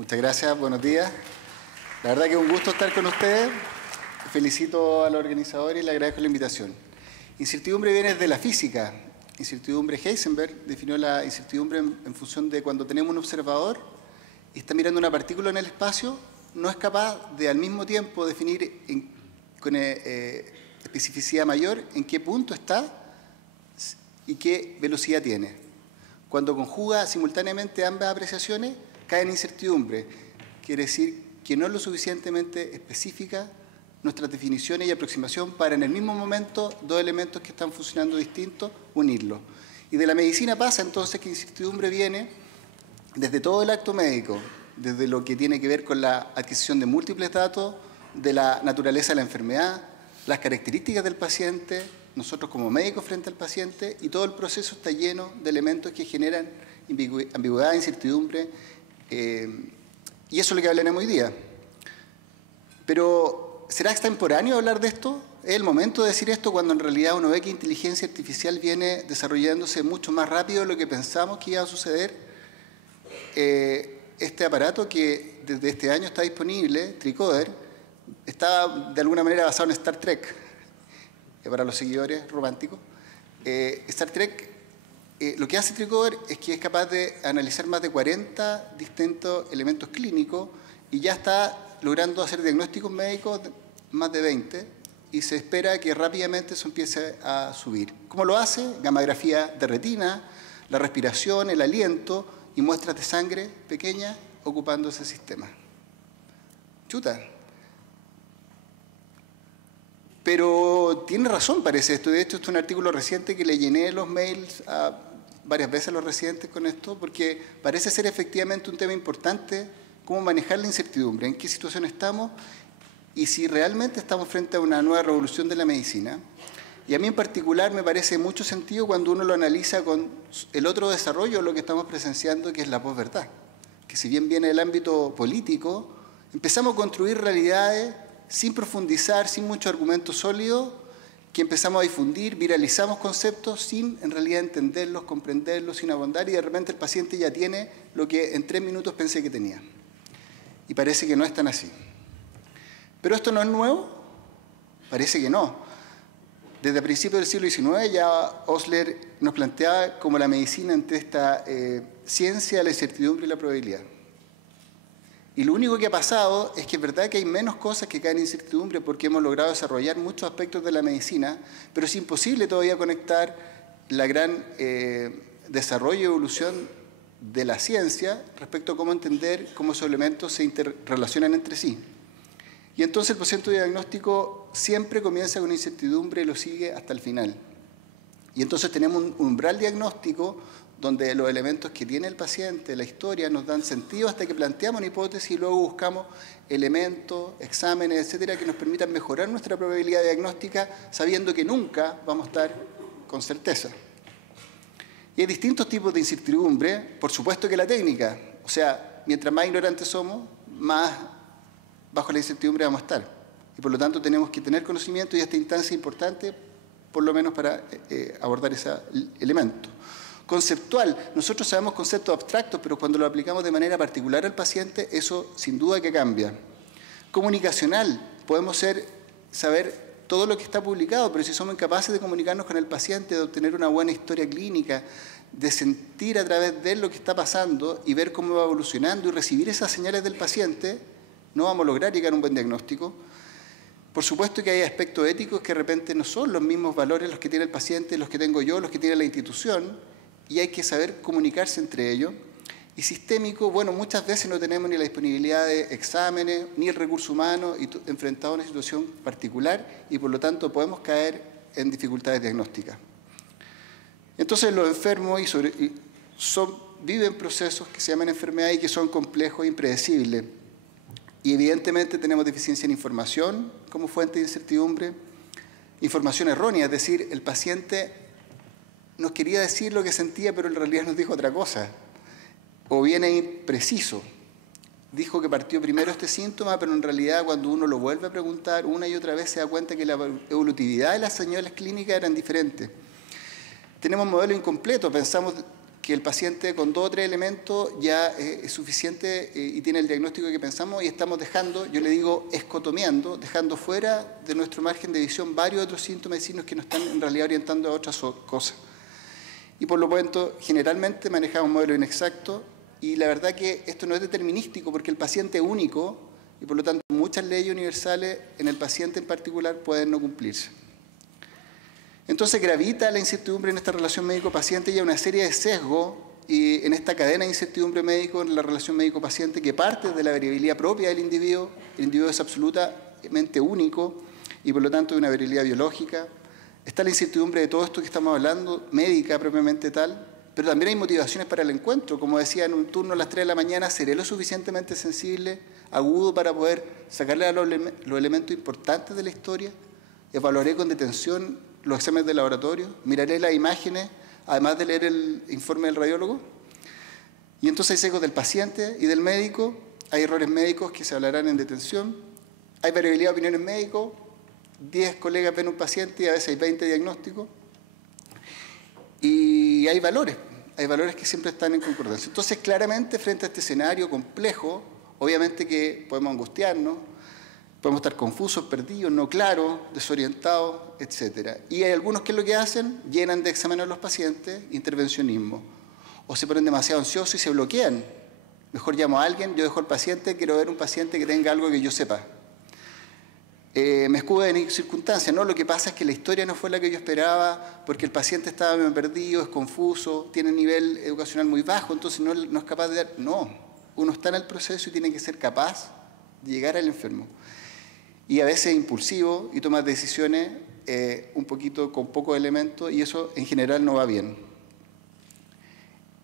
Muchas gracias, buenos días. La verdad que es un gusto estar con ustedes. Felicito a los organizadores y le agradezco la invitación. Incertidumbre viene de la física. Incertidumbre, Heisenberg definió la incertidumbre en función de cuando tenemos un observador y está mirando una partícula en el espacio, no es capaz de al mismo tiempo definir con especificidad mayor en qué punto está y qué velocidad tiene. Cuando conjuga simultáneamente ambas apreciaciones, cae en incertidumbre. Quiere decir que no es lo suficientemente específica nuestras definiciones y aproximación para en el mismo momento dos elementos que están funcionando distintos, unirlos. Y de la medicina pasa entonces que incertidumbre viene desde todo el acto médico, desde lo que tiene que ver con la adquisición de múltiples datos, de la naturaleza de la enfermedad, las características del paciente, nosotros como médicos frente al paciente, y todo el proceso está lleno de elementos que generan ambigüedad, incertidumbre, y eso es lo que hablaremos hoy día. Pero, ¿será extemporáneo hablar de esto? ¿Es el momento de decir esto cuando en realidad uno ve que inteligencia artificial viene desarrollándose mucho más rápido de lo que pensamos que iba a suceder? Este aparato que desde este año está disponible, Tricoder, está de alguna manera basado en Star Trek, para los seguidores románticos. Star Trek, lo que hace Tricoder es que es capaz de analizar más de 40 distintos elementos clínicos y ya está logrando hacer diagnósticos médicos de más de 20 y se espera que rápidamente eso empiece a subir. ¿Cómo lo hace? Gammagrafía de retina, la respiración, el aliento y muestras de sangre pequeñas ocupando ese sistema. Chuta. Pero tiene razón, parece esto. De hecho, esto es un artículo reciente que le llené los mails varias veces a los residentes con esto, porque parece ser efectivamente un tema importante, cómo manejar la incertidumbre, en qué situación estamos y si realmente estamos frente a una nueva revolución de la medicina. Y a mí en particular me parece mucho sentido cuando uno lo analiza con el otro desarrollo de lo que estamos presenciando, que es la posverdad. Que si bien viene del ámbito político, empezamos a construir realidades sin profundizar, sin mucho argumento sólido, que empezamos a difundir, viralizamos conceptos sin en realidad entenderlos, comprenderlos, sin abundar, y de repente el paciente ya tiene lo que en 3 minutos pensé que tenía. Y parece que no es tan así. ¿Pero esto no es nuevo? Parece que no. Desde principios del siglo XIX ya Osler nos planteaba como la medicina entre esta ciencia, la incertidumbre y la probabilidad. Y lo único que ha pasado es que es verdad que hay menos cosas que caen en incertidumbre porque hemos logrado desarrollar muchos aspectos de la medicina, pero es imposible todavía conectar la gran desarrollo y evolución de la ciencia respecto a cómo entender cómo esos elementos se interrelacionan entre sí. Y entonces el proceso diagnóstico siempre comienza con incertidumbre y lo sigue hasta el final. Y entonces tenemos un umbral diagnóstico donde los elementos que tiene el paciente, la historia, nos dan sentido hasta que planteamos una hipótesis y luego buscamos elementos, exámenes, etcétera, que nos permitan mejorar nuestra probabilidad diagnóstica sabiendo que nunca vamos a estar con certeza. Y hay distintos tipos de incertidumbre, por supuesto que la técnica. O sea, mientras más ignorantes somos, más bajo la incertidumbre vamos a estar. Y por lo tanto tenemos que tener conocimiento y esta instancia es importante, por lo menos para abordar ese elemento. Conceptual, nosotros sabemos conceptos abstractos, pero cuando lo aplicamos de manera particular al paciente, eso sin duda que cambia. Comunicacional, podemos saber todo lo que está publicado, pero si somos incapaces de comunicarnos con el paciente, de obtener una buena historia clínica, de sentir a través de él lo que está pasando y ver cómo va evolucionando y recibir esas señales del paciente, no vamos a lograr llegar a un buen diagnóstico. Por supuesto que hay aspectos éticos que de repente no son los mismos valores los que tiene el paciente, los que tengo yo, los que tiene la institución, y hay que saber comunicarse entre ellos. Y sistémico, bueno, muchas veces no tenemos ni la disponibilidad de exámenes, ni el recurso humano, y enfrentado a una situación particular, y por lo tanto podemos caer en dificultades diagnósticas. Entonces los enfermos viven procesos que se llaman enfermedad y que son complejos e impredecibles. Y evidentemente tenemos deficiencia en información como fuente de incertidumbre, información errónea, es decir, el paciente nos quería decir lo que sentía, pero en realidad nos dijo otra cosa. O bien es impreciso. Dijo que partió primero este síntoma, pero en realidad cuando uno lo vuelve a preguntar una y otra vez se da cuenta que la evolutividad de las señales clínicas eran diferentes. Tenemos modelos incompletos, pensamos que el paciente con 2 o 3 elementos ya es suficiente y tiene el diagnóstico que pensamos, y estamos dejando, yo le digo escotomeando, dejando fuera de nuestro margen de visión varios otros síntomas y signos que nos están en realidad orientando a otras cosas. Y por lo tanto, generalmente manejamos modelos inexactos, y la verdad que esto no es determinístico porque el paciente es único y por lo tanto muchas leyes universales en el paciente en particular pueden no cumplirse. Entonces gravita la incertidumbre en esta relación médico-paciente y hay una serie de sesgos y en esta cadena de incertidumbre médico en la relación médico-paciente que parte de la variabilidad propia del individuo. El individuo es absolutamente único y por lo tanto de una variabilidad biológica. Está la incertidumbre de todo esto que estamos hablando, médica propiamente tal, pero también hay motivaciones para el encuentro. Como decía, en un turno a las 3 de la mañana, ¿seré lo suficientemente sensible, agudo para poder sacarle a los elementos importantes de la historia? ¿Evaluaré con detención los exámenes de laboratorio? ¿Miraré las imágenes, además de leer el informe del radiólogo? Y entonces hay sesgos del paciente y del médico, hay errores médicos que se hablarán en detención, hay variabilidad de opiniones médicos, 10 colegas ven un paciente y a veces hay 20 diagnósticos, y hay valores que siempre están en concordancia. Entonces, claramente, frente a este escenario complejo, obviamente que podemos angustiarnos, podemos estar confusos, perdidos, no claros, desorientados, etc. Y hay algunos que lo que hacen, llenan de exámenes a los pacientes, intervencionismo. O se ponen demasiado ansiosos y se bloquean. Mejor llamo a alguien, yo dejo al paciente, quiero ver un paciente que tenga algo que yo sepa. Me escudo en circunstancias, ¿no? Lo que pasa es que la historia no fue la que yo esperaba, porque el paciente estaba medio perdido, es confuso, tiene un nivel educacional muy bajo, entonces no es capaz de dar... No, uno está en el proceso y tiene que ser capaz de llegar al enfermo. Y a veces es impulsivo y toma decisiones un poquito con pocos elementos y eso en general no va bien.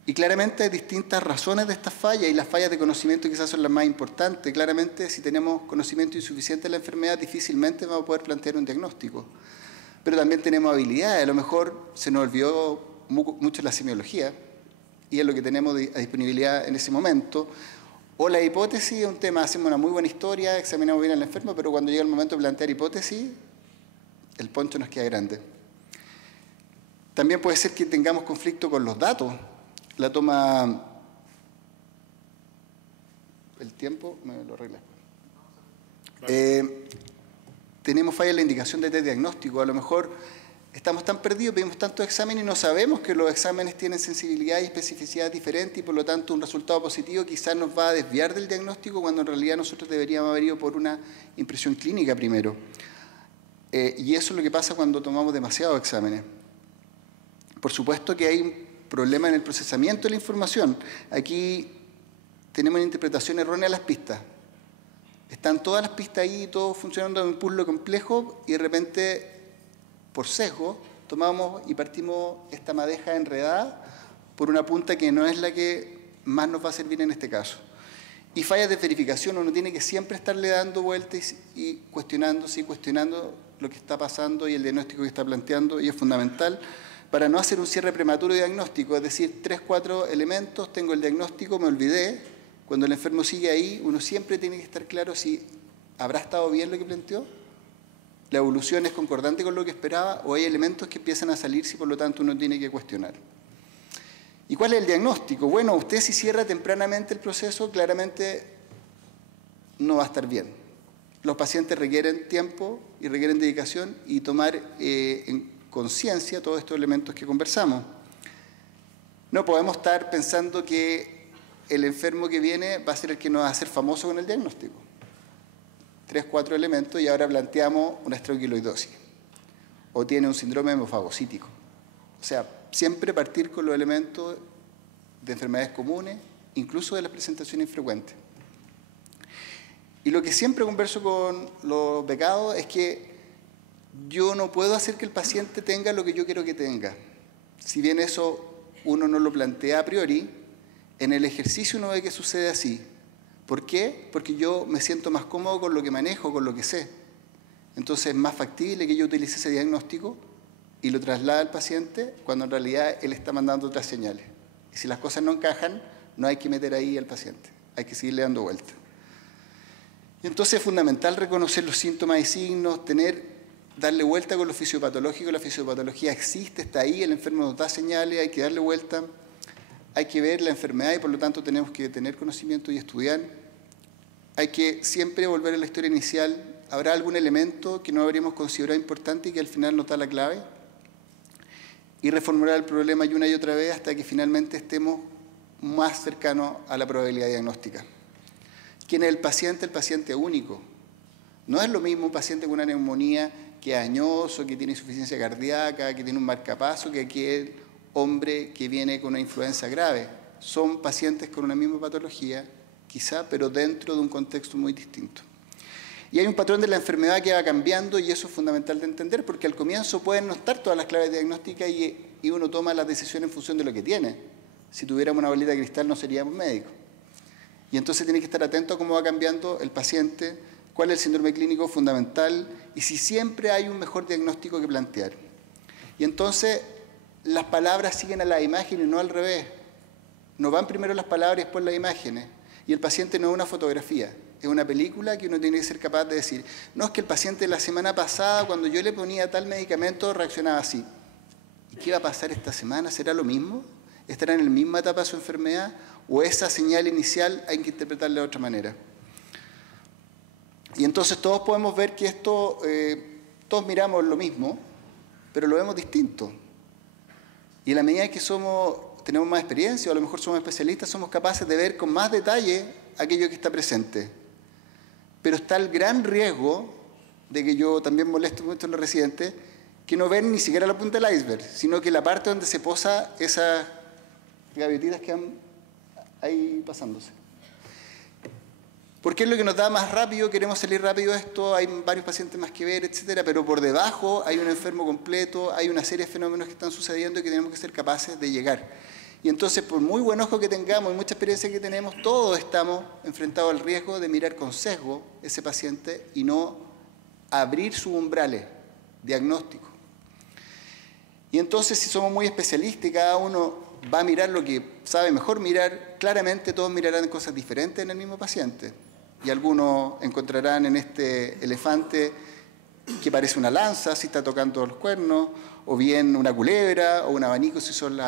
Y claramente hay distintas razones de estas fallas y las fallas de conocimiento quizás son las más importantes. Claramente si tenemos conocimiento insuficiente de la enfermedad difícilmente vamos a poder plantear un diagnóstico. Pero también tenemos habilidades, a lo mejor se nos olvidó mucho la semiología y es lo que tenemos a disponibilidad en ese momento. O la hipótesis es un tema, hacemos una muy buena historia, examinamos bien al enfermo, pero cuando llega el momento de plantear hipótesis, el poncho nos queda grande. También puede ser que tengamos conflicto con los datos. La toma... ¿El tiempo? Me lo arregla. Tenemos falla en la indicación de diagnóstico. A lo mejor estamos tan perdidos, pedimos tantos exámenes y no sabemos que los exámenes tienen sensibilidad y especificidad diferentes y por lo tanto un resultado positivo quizás nos va a desviar del diagnóstico cuando en realidad nosotros deberíamos haber ido por una impresión clínica primero. Y eso es lo que pasa cuando tomamos demasiados exámenes. Por supuesto que hay un problema en el procesamiento de la información. Aquí tenemos una interpretación errónea de las pistas. Están todas las pistas ahí, todo funcionando en un puzzle complejo y de repente, por sesgo, tomamos y partimos esta madeja enredada por una punta que no es la que más nos va a servir en este caso. Y fallas de verificación, uno tiene que siempre estarle dando vueltas y cuestionándose y cuestionando lo que está pasando y el diagnóstico que está planteando, y es fundamental para no hacer un cierre prematuro de diagnóstico, es decir, 3, 4 elementos, tengo el diagnóstico, me olvidé. Cuando el enfermo sigue ahí, uno siempre tiene que estar claro si habrá estado bien lo que planteó, la evolución es concordante con lo que esperaba o hay elementos que empiezan a salirse y por lo tanto uno tiene que cuestionar. ¿Y cuál es el diagnóstico? Bueno, usted si cierra tempranamente el proceso, claramente no va a estar bien. Los pacientes requieren tiempo y requieren dedicación y tomar en conciencia todos estos elementos que conversamos. No podemos estar pensando que el enfermo que viene va a ser el que nos va a hacer famoso con el diagnóstico. 3, 4 elementos y ahora planteamos una estroquiloidosis o tiene un síndrome hemofagocítico. O sea, siempre partir con los elementos de enfermedades comunes, incluso de las presentaciones infrecuentes. Y lo que siempre converso con los becados es que yo no puedo hacer que el paciente tenga lo que yo quiero que tenga. Si bien eso uno no lo plantea a priori, en el ejercicio uno ve que sucede así. ¿Por qué? Porque yo me siento más cómodo con lo que manejo, con lo que sé. Entonces es más factible que yo utilice ese diagnóstico y lo traslade al paciente cuando en realidad él está mandando otras señales. Y si las cosas no encajan, no hay que meter ahí al paciente, hay que seguirle dando vuelta. Y entonces es fundamental reconocer los síntomas y signos, darle vuelta con lo fisiopatológico. La fisiopatología existe, está ahí, el enfermo nos da señales, hay que darle vuelta. hay que ver la enfermedad y por lo tanto tenemos que tener conocimiento y estudiar. Hay que siempre volver a la historia inicial. ¿Habrá algún elemento que no habríamos considerado importante y que al final nos da la clave? Y reformular el problema una y otra vez hasta que finalmente estemos más cercanos a la probabilidad diagnóstica. ¿Quién es el paciente? El paciente único. No es lo mismo un paciente con una neumonía que es añoso, que tiene insuficiencia cardíaca, que tiene un marcapaso, que aquel hombre que viene con una influenza grave. Son pacientes con una misma patología, quizá, pero dentro de un contexto muy distinto. Y hay un patrón de la enfermedad que va cambiando y eso es fundamental de entender porque al comienzo pueden no estar todas las claves diagnósticas y uno toma las decisiones en función de lo que tiene. Si tuviéramos una bolita de cristal no seríamos médicos. Y entonces tiene que estar atento a cómo va cambiando el paciente, cuál es el síndrome clínico fundamental y si siempre hay un mejor diagnóstico que plantear. Y entonces las palabras siguen a las imágenes y no al revés. No van primero las palabras y después las imágenes. Y el paciente no es una fotografía, es una película que uno tiene que ser capaz de decir, no, es que el paciente la semana pasada, cuando yo le ponía tal medicamento, reaccionaba así. ¿Y qué va a pasar esta semana? ¿Será lo mismo? ¿Estará en la misma etapa de su enfermedad? ¿O esa señal inicial hay que interpretarla de otra manera? Y entonces todos podemos ver que esto, todos miramos lo mismo, pero lo vemos distinto. Y en la medida que tenemos más experiencia o a lo mejor somos especialistas, somos capaces de ver con más detalle aquello que está presente. Pero está el gran riesgo de que yo también molesto mucho a los residentes, que no ven ni siquiera la punta del iceberg, sino que la parte donde se posa esas gaviotitas que van ahí pasándose. Porque es lo que nos da más rápido, queremos salir rápido de esto, hay varios pacientes más que ver, etcétera, pero por debajo hay un enfermo completo, hay una serie de fenómenos que están sucediendo y que tenemos que ser capaces de llegar. Y entonces, por muy buen ojo que tengamos y mucha experiencia que tenemos, todos estamos enfrentados al riesgo de mirar con sesgo ese paciente y no abrir sus umbrales diagnósticos. Y entonces, si somos muy especialistas y cada uno va a mirar lo que sabe mejor mirar, claramente todos mirarán cosas diferentes en el mismo paciente. Y algunos encontrarán en este elefante que parece una lanza si está tocando los cuernos, o bien una culebra, o un abanico si son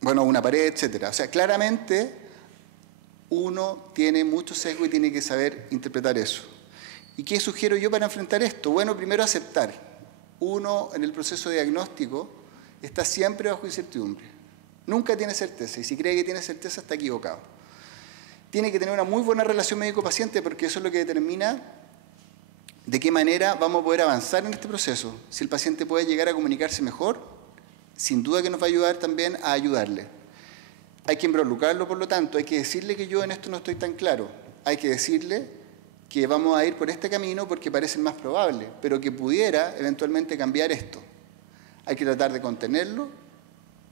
una pared, etc. O sea, claramente uno tiene mucho sesgo y tiene que saber interpretar eso. ¿Y qué sugiero yo para enfrentar esto? Bueno, primero aceptar. Uno en el proceso diagnóstico está siempre bajo incertidumbre. Nunca tiene certeza y si cree que tiene certeza está equivocado. Tiene que tener una muy buena relación médico-paciente porque eso es lo que determina de qué manera vamos a poder avanzar en este proceso. Si el paciente puede llegar a comunicarse mejor, sin duda que nos va a ayudar también a ayudarle. Hay que involucrarlo, por lo tanto, hay que decirle que yo en esto no estoy tan claro. Hay que decirle que vamos a ir por este camino porque parece el más probable, pero que pudiera eventualmente cambiar esto. Hay que tratar de contenerlo,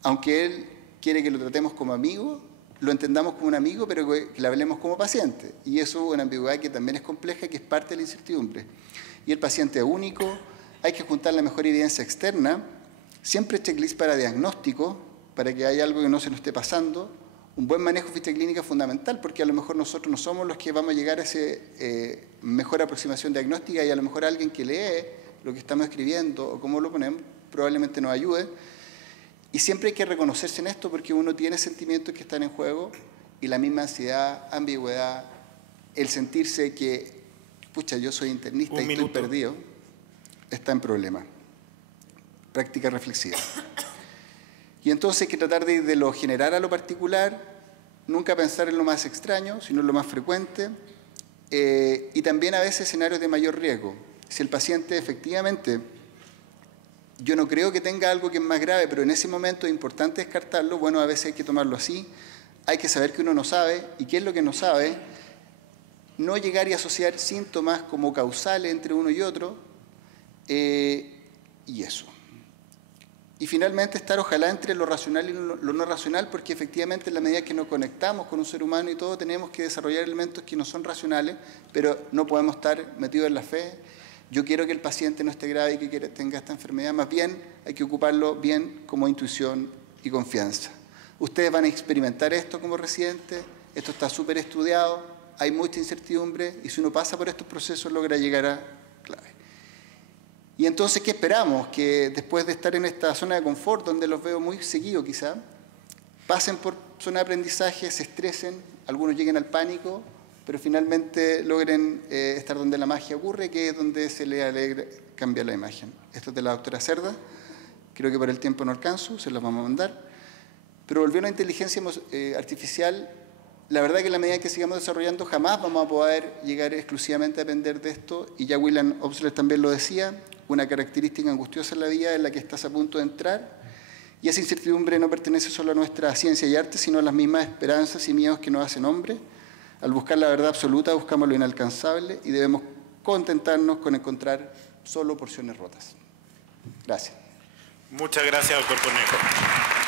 aunque él quiere que lo tratemos como amigo, lo entendamos como un amigo, pero que le hablemos como paciente. Y eso es una ambigüedad que también es compleja y que es parte de la incertidumbre. Y el paciente es único, hay que juntar la mejor evidencia externa, siempre checklist para diagnóstico, para que haya algo que no se nos esté pasando. Un buen manejo de ficha clínica es fundamental, porque a lo mejor nosotros no somos los que vamos a llegar a esa mejor aproximación diagnóstica y a lo mejor alguien que lee lo que estamos escribiendo o cómo lo ponemos probablemente nos ayude. Y siempre hay que reconocerse en esto porque uno tiene sentimientos que están en juego y la misma ansiedad, ambigüedad, el sentirse que, pucha, yo soy internista y estoy perdido, está en problema. Práctica reflexiva. Y entonces hay que tratar de ir de lo general a lo particular, nunca pensar en lo más extraño, sino en lo más frecuente, y también a veces escenarios de mayor riesgo. Si el paciente efectivamente, yo no creo que tenga algo que es más grave, pero en ese momento es importante descartarlo, bueno, a veces hay que tomarlo así, hay que saber que uno no sabe, y qué es lo que no sabe, no llegar y asociar síntomas como causales entre uno y otro, y eso. Y finalmente estar ojalá entre lo racional y lo no racional, porque efectivamente en la medida que nos conectamos con un ser humano y todo, tenemos que desarrollar elementos que no son racionales, pero no podemos estar metidos en la fe. Yo quiero que el paciente no esté grave y que tenga esta enfermedad, más bien hay que ocuparlo bien como intuición y confianza. Ustedes van a experimentar esto como residentes, esto está súper estudiado, hay mucha incertidumbre y si uno pasa por estos procesos logra llegar a clave. Y entonces, ¿qué esperamos? Que después de estar en esta zona de confort, donde los veo muy seguido quizá, pasen por zona de aprendizaje, se estresen, algunos lleguen al pánico, pero finalmente logren estar donde la magia ocurre, que es donde se le alegra cambiar la imagen. Esto es de la doctora Cerda. Creo que por el tiempo no alcanzo, se las vamos a mandar. Pero volviendo a la inteligencia artificial, la verdad que en la medida que sigamos desarrollando jamás vamos a poder llegar exclusivamente a depender de esto, y ya William Osler también lo decía, una característica angustiosa en la vida en la que estás a punto de entrar, y esa incertidumbre no pertenece solo a nuestra ciencia y arte, sino a las mismas esperanzas y miedos que nos hacen hombres. Al buscar la verdad absoluta buscamos lo inalcanzable y debemos contentarnos con encontrar solo porciones rotas. Gracias. Muchas gracias, doctor Cornejo.